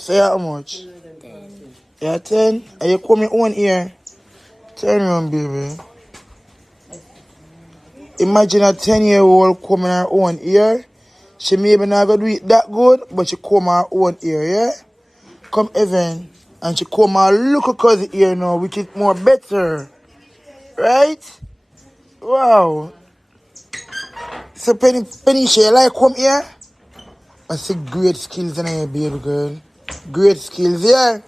Say how much? 10. Yeah, 10. Are you coming on here? Turn around, baby. Imagine a 10-year-old coming her own ear. She maybe not gonna do it that good, but she come her own ear, yeah? Come Evan, and she come her look cause ear now, which is more better. Right? Wow. So Penny, she like come here? I see great skills in here, baby girl. Great skills, yeah?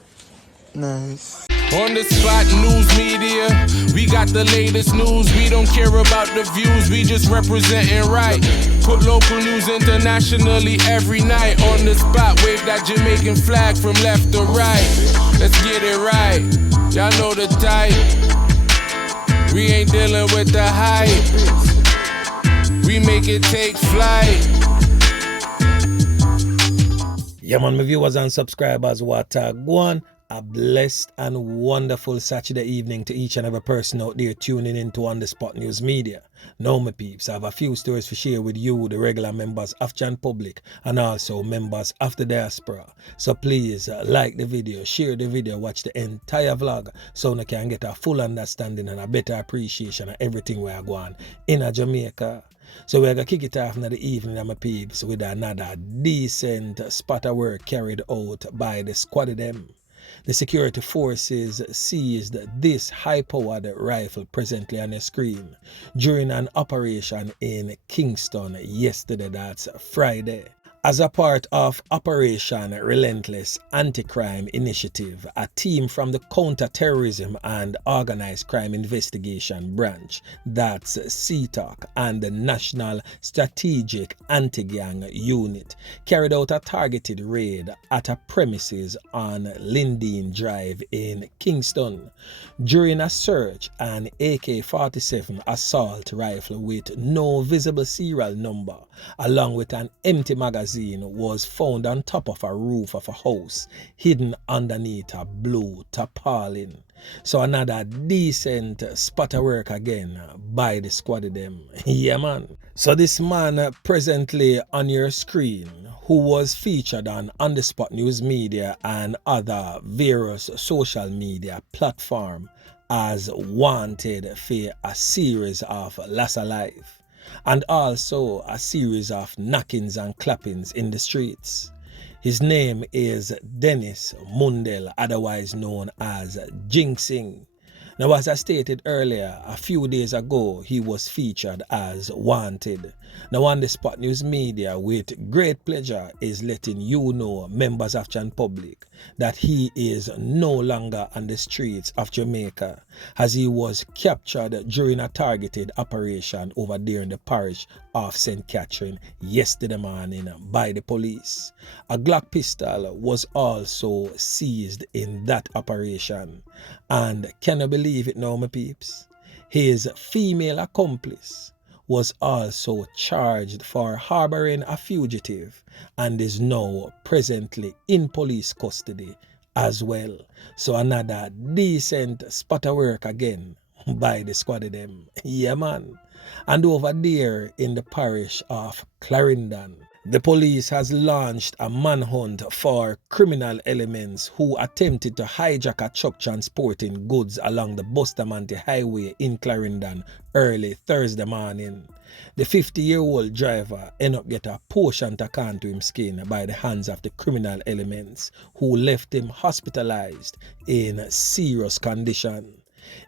Nice. On the spot news media, we got the latest news. We don't care about the views, we just representing right. Put local news internationally every night. On the spot, wave that Jamaican flag from left to right. Let's get it right, y'all know the type. We ain't dealing with the hype, we make it take flight. Yeah, man, my viewers and subscribers, what go on? A blessed and wonderful Saturday evening to each and every person out there tuning into On The Spot News Media. Now, my peeps, I have a few stories to share with you, the regular members of Chan Public and also members of the diaspora. So please like the video, share the video, watch the entire vlog so you can get a full understanding and a better appreciation of everything we are going in Jamaica. So we're going to kick it off in the evening, my peeps, with another decent spot of work carried out by the squad of them. The security forces seized this high-powered rifle presently on the screen during an operation in Kingston yesterday, that's Friday. As a part of Operation Relentless Anti-Crime Initiative, a team from the Counter-Terrorism and Organized Crime Investigation Branch, that's CTOC, and the National Strategic Anti-Gang Unit, carried out a targeted raid at a premises on Lindeen Drive in Kingston. During a search, an AK-47 assault rifle with no visible serial number, along with an empty magazine, was found on top of a roof of a house, hidden underneath a blue tarpaulin. So another decent spot of work again by the squad of them. Yeah, man. So this man presently on your screen, who was featured on the Spot News Media and other various social media platforms as wanted for a series of loss of life, and also a series of knockings and clappings in the streets. His name is Dennis Mundell, otherwise known as Jinxing. Now, as I stated earlier, a few days ago, he was featured as wanted. Now, on the Spot News Media, with great pleasure, is letting you know, members of Chan Public, that he is no longer on the streets of Jamaica, as he was captured during a targeted operation over there in the parish of St. Catherine yesterday morning by the police. A Glock pistol was also seized in that operation. And can you believe it now, my peeps? His female accomplice was also charged for harboring a fugitive and is now presently in police custody as well. So another decent spot of work again by the squad of them. Yeah, man. And over there in the parish of Clarendon, the police has launched a manhunt for criminal elements who attempted to hijack a truck transporting goods along the Bustamante Highway in Clarendon early Thursday morning. The 50-year-old driver ended up getting a portion taken to his skin by the hands of the criminal elements, who left him hospitalized in serious condition.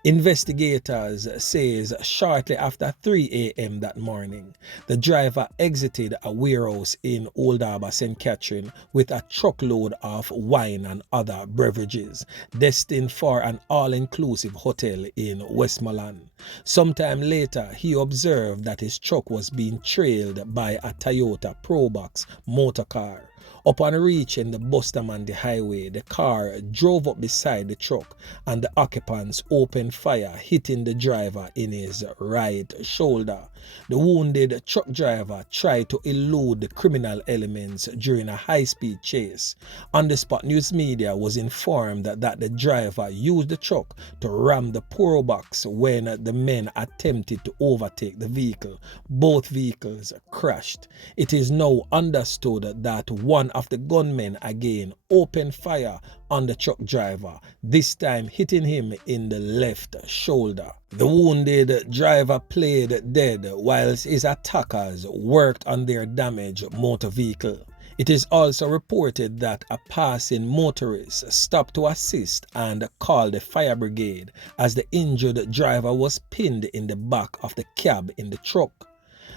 Investigators says shortly after 3 a.m. that morning, the driver exited a warehouse in Old Harbour, St. Catherine, with a truckload of wine and other beverages destined for an all-inclusive hotel in Westmoreland. Sometime later, he observed that his truck was being trailed by a Toyota Probox motor car. Upon reaching the Bustamante Highway, the car drove up beside the truck and the occupants opened fire, hitting the driver in his right shoulder. The wounded truck driver tried to elude the criminal elements during a high-speed chase. On the Spot News Media was informed that the driver used the truck to ram the Probox when the men attempted to overtake the vehicle. Both vehicles crashed. It is now understood that one of the gunmen again opened fire on the truck driver, this time hitting him in the left shoulder. The wounded driver played dead whilst his attackers worked on their damaged motor vehicle. It is also reported that a passing motorist stopped to assist and called the fire brigade as the injured driver was pinned in the back of the cab in the truck.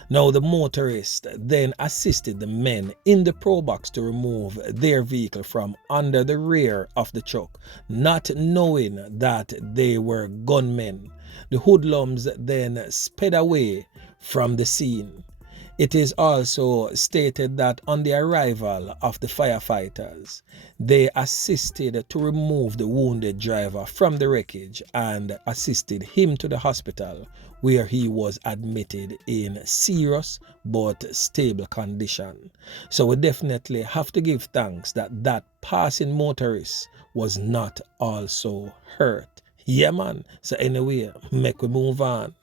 Now the motorist then assisted the men in the probox to remove their vehicle from under the rear of the truck, not knowing that they were gunmen. The hoodlums then sped away from the scene. It is also stated that on the arrival of the firefighters, they assisted to remove the wounded driver from the wreckage and assisted him to the hospital, where he was admitted in serious but stable condition. So we definitely have to give thanks that that passing motorist was not also hurt. Yeah man, so anyway, make we move on.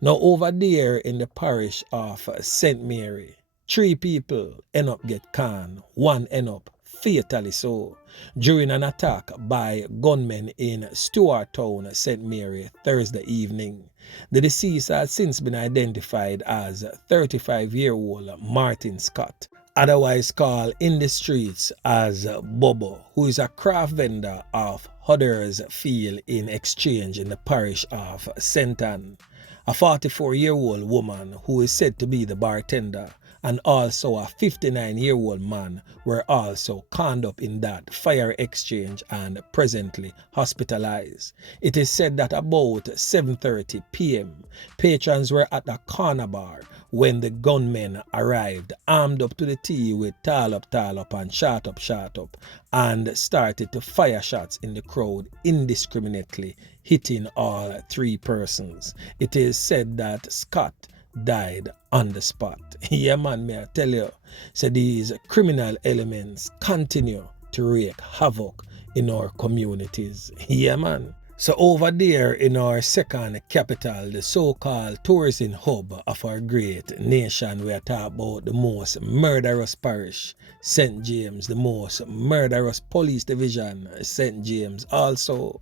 Now over there in the parish of St. Mary, 3 people end up get canned, 1 end up fatally so during an attack by gunmen in Stewarttown, St. Mary, Thursday evening. The deceased has since been identified as 35-year-old Martin Scott, otherwise called in the streets as Bobo, who is a craft vendor of Huddersfield in Exchange in the parish of St. Ann. A 44-year-old woman who is said to be the bartender and also a 59-year-old man were also conned up in that fire exchange and presently hospitalized. It is said that about 7:30 p.m. patrons were at a corner bar when the gunmen arrived, armed up to the teeth with tall up and shot up, and started to fire shots in the crowd indiscriminately, hitting all 3 persons. It is said that Scott died on the spot. Yeah man, may I tell you, so these criminal elements continue to wreak havoc in our communities. Yeah man. So over there in our second capital, the so-called tourism hub of our great nation, we are talking about the most murderous parish, St. James, the most murderous police division, St. James also.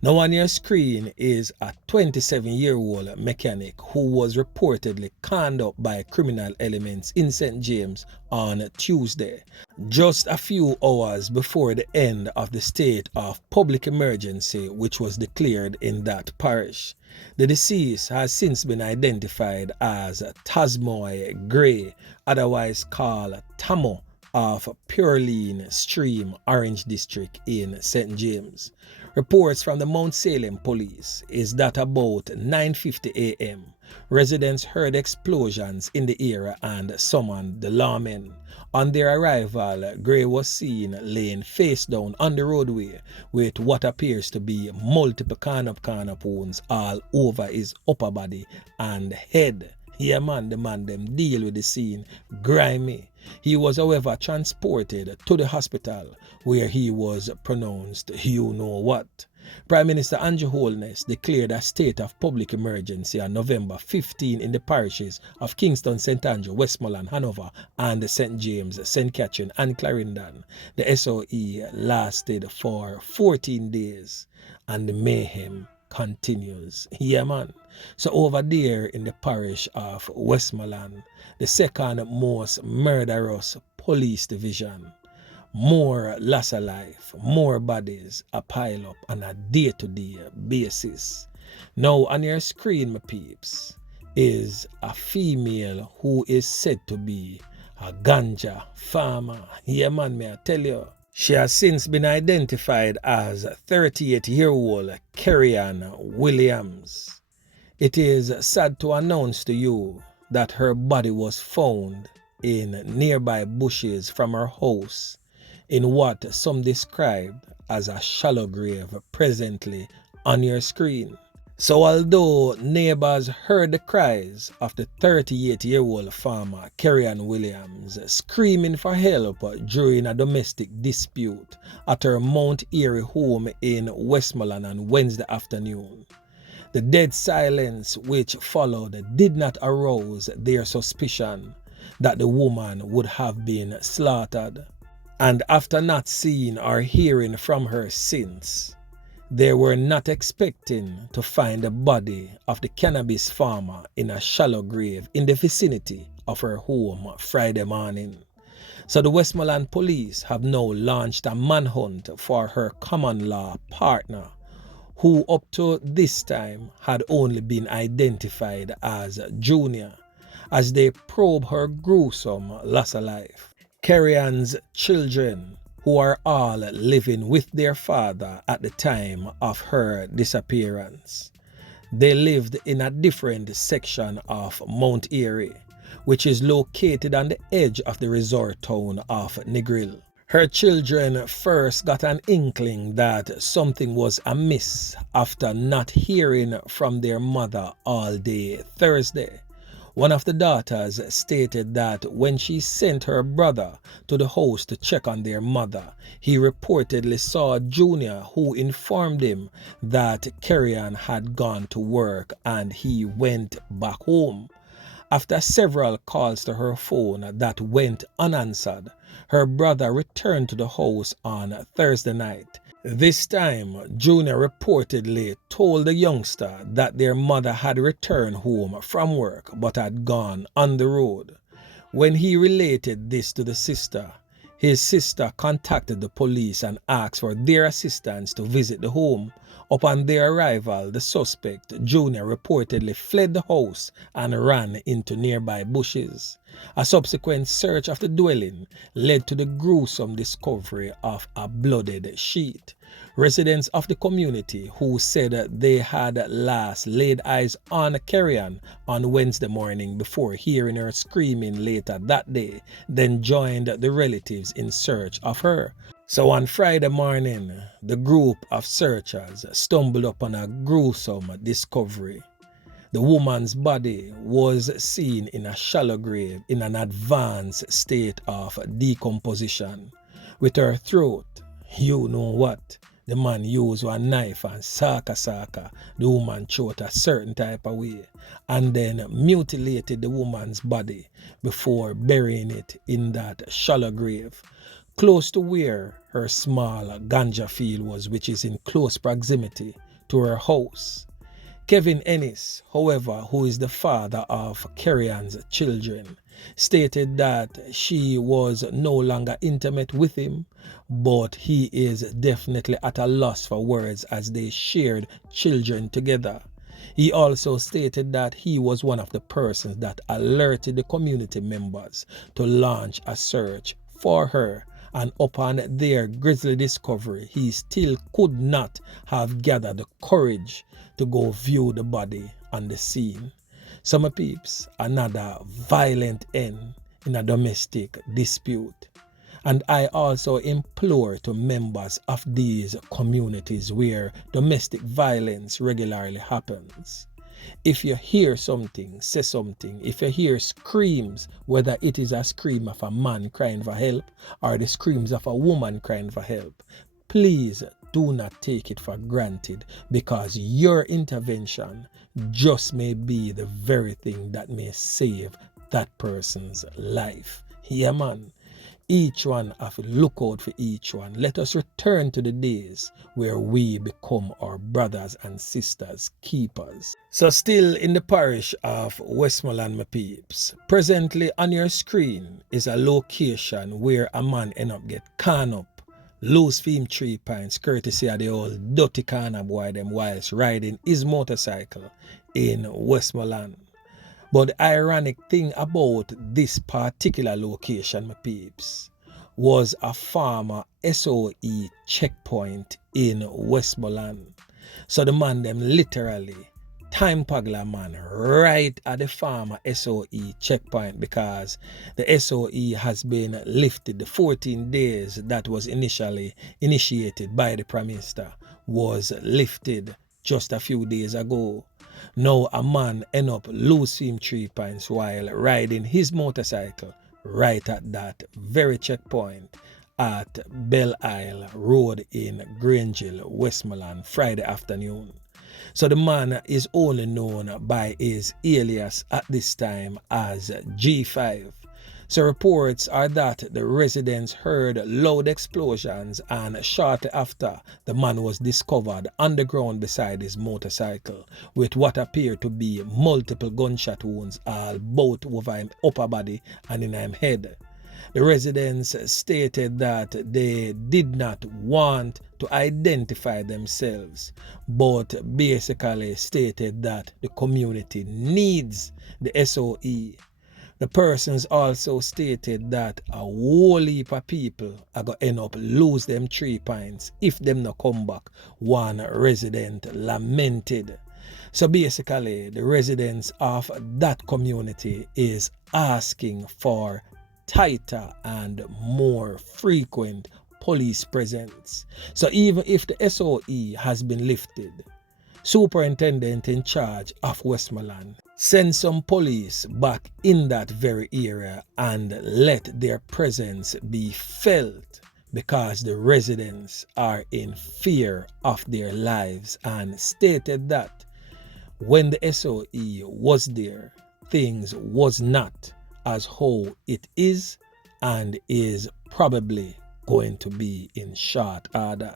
Now on your screen is a 27-year-old mechanic who was reportedly conned up by criminal elements in St. James on Tuesday, just a few hours before the end of the state of public emergency which was declared in that parish. The deceased has since been identified as Tasmoy Gray, otherwise called Tamo, of Pureline Stream, Orange District in St. James. Reports from the Mount Salem police is that about 9:50 a.m. residents heard explosions in the area and summoned the lawmen. On their arrival, Gray was seen laying face down on the roadway with what appears to be multiple corn-up wounds all over his upper body and head. Yeah man, the man them deal with the scene grimy. He was however transported to the hospital where he was pronounced you know what. Prime Minister Andrew Holness declared a state of public emergency on November 15 in the parishes of Kingston, St. Andrew, Westmoreland, Hanover and St. James, St. Catherine and Clarendon. The SOE lasted for 14 days and the mayhem continues. Yeah man. So over there in the parish of Westmoreland, the second most murderous police division, more loss of life, more bodies a pile up on a day-to-day basis. Now on your screen, my peeps, is a female who is said to be a ganja farmer. Yeah man, may I tell you. She has since been identified as 38-year-old Kerry-ann Williams. It is sad to announce to you that her body was found in nearby bushes from her house in what some described as a shallow grave presently on your screen. So although neighbors heard the cries of the 38-year-old farmer Kerry-ann Williams screaming for help during a domestic dispute at her Mount Airy home in Westmoreland on Wednesday afternoon, the dead silence which followed did not arouse their suspicion that the woman would have been slaughtered. And after not seeing or hearing from her since, they were not expecting to find the body of the cannabis farmer in a shallow grave in the vicinity of her home Friday morning. So the Westmoreland police have now launched a manhunt for her common law partner, who up to this time had only been identified as Junior, as they probe her gruesome loss of life. Kerry-ann's children, who are all living with their father at the time of her disappearance. They lived in a different section of Mount Erie, which is located on the edge of the resort town of Negril. Her children first got an inkling that something was amiss after not hearing from their mother all day Thursday. One of the daughters stated that when she sent her brother to the house to check on their mother, he reportedly saw Junior, who informed him that Kerry-ann had gone to work and he went back home. After several calls to her phone that went unanswered, her brother returned to the house on Thursday night. This time, Junior reportedly told the youngster that their mother had returned home from work but had gone on the road. When he related this to the sister, his sister contacted the police and asked for their assistance to visit the home. Upon their arrival, the suspect, Junior, reportedly fled the house and ran into nearby bushes. A subsequent search of the dwelling led to the gruesome discovery of a blooded sheet. Residents of the community who said they had last laid eyes on Kerry-ann on Wednesday morning before hearing her screaming later that day, then joined the relatives in search of her. So on Friday morning, the group of searchers stumbled upon a gruesome discovery. The woman's body was seen in a shallow grave in an advanced state of decomposition. With her throat, you know what? The man used one knife and saka the woman's throat a certain type of way, and then mutilated the woman's body before burying it in that shallow grave, close to where her small ganja field was, which is in close proximity to her house. Kevin Ennis, however, who is the father of Kerry-ann's children, stated that she was no longer intimate with him, but he is definitely at a loss for words as they shared children together. He also stated that he was one of the persons that alerted the community members to launch a search for her, and upon their grisly discovery, he still could not have gathered the courage to go view the body on the scene. So my peeps, another violent end in a domestic dispute. And I also implore to members of these communities where domestic violence regularly happens. If you hear something, say something. If you hear screams, whether it is a scream of a man crying for help or the screams of a woman crying for help, please do not take it for granted, because your intervention just may be the very thing that may save that person's life. Yeah, man. Each one have to look out for each one. Let us return to the days where we become our brothers and sisters keepers. So still in the parish of Westmoreland, my peeps, presently on your screen is a location where a man end up get can up, lose him 3 pints, courtesy of the old dirty corner boy them whilst riding his motorcycle in Westmoreland. But the ironic thing about this particular location, my peeps, was a farmer SOE checkpoint in Westmoreland. So the man them literally time paggler man right at the farmer SOE checkpoint, because the SOE has been lifted. The 14 days that was initially initiated by the Prime Minister was lifted just a few days ago. Now a man end up losing 3 pints while riding his motorcycle right at that very checkpoint at Belle Isle Road in Grangeville, Westmoreland, Friday afternoon. So the man is only known by his alias at this time as G5. So reports are that the residents heard loud explosions, and shortly after, the man was discovered on the ground beside his motorcycle with what appeared to be multiple gunshot wounds, all both over his upper body and in his head. The residents stated that they did not want to identify themselves, but basically stated that the community needs the SOE. The persons also stated that a whole heap of people are going to end up lose them 3 pints if them not come back, one resident lamented. So basically, the residents of that community is asking for tighter and more frequent police presence. So even if the SOE has been lifted, superintendent in charge of Westmoreland send some police back in that very area and let their presence be felt, because the residents are in fear of their lives, and stated that when the SOE was there, things was not as how it is and is probably going to be in short order.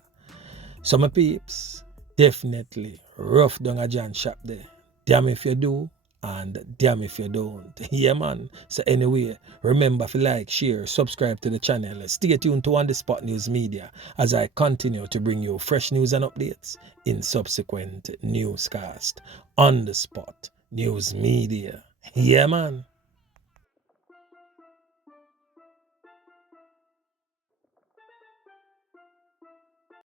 So my peeps, definitely rough down a John shop there. Damn if you do, and damn if you don't. Yeah, man. So anyway, remember to like, share, subscribe to the channel. Stay tuned to On The Spot News Media as I continue to bring you fresh news and updates in subsequent newscast. On The Spot News Media. Yeah, man.